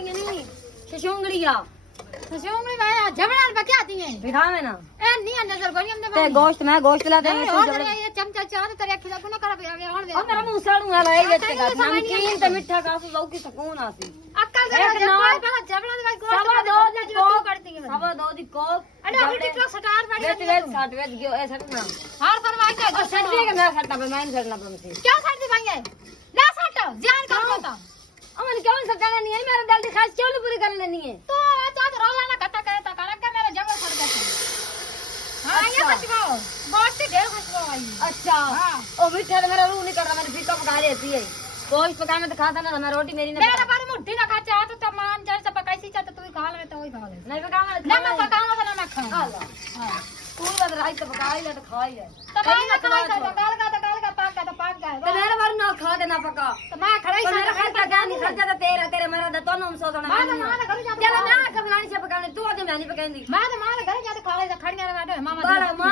वाली नहीं शशोंगड़िया शशोंगड़ी मैं जबड़ान पे क्या आती है दिखा में ना ए नहीं नजर बड़ी हमने ते गोश्त मैं गोश्त लाते हैं और ये चमचा चांद तेरे खिला को ना कर पे आगे और और मेरा मुंह सड़ू है लाई ये का नमकीन ते मीठा का सो की सुकून आसी अक्कल से पहले जबड़ान का गोश्त सवा दो दी को करती है सवा दो दी को अरे अभी टिकटॉक स्टार पड़ी वेट गयो ए सटना हार फरमाई के सट दी के मैं सटना पे मैं सटना पे मुझे क्या सट दी भाई ला सट जान कर होता अमन क्यों सटाना नहीं है मेरा दिल की खास क्यों पूरी करने नहीं है तो चांद रोला ना कटा करे तो कारण के मेरा जंगल सड़ गया हां ये खसबो गोश्त ढेर खसबो आई अच्छा हां ओ मीठा मेरा रूह नहीं कर रहा मैंने फीका पका देती है गोश्त पका में तो खाता ना मैं रोटी मेरी ना मेरा बारे मुट्ठी ना खा चाह तो मान जड़ से पकाई सी चाह तो तू खा ले तो वही खा ले नहीं पका ना मैं पकाऊंगा तो ना खा हां हां पूरी बात रात तो पका ही ले तो खा ही ले तो मैं ना खा तो काल का पाक का तो पाक का तो मेरे बारे ना खा दे ना पका तो मैं खड़ा ही मेरा खर्चा क्या नहीं खर्चा तो तेरे मेरा तो तुम सो देना मां घर जा चलो मैं कब लानी से पकाने तू आगे मैं नहीं पकाएंगी मां घर जा तो खा ले खड़िया ना मामा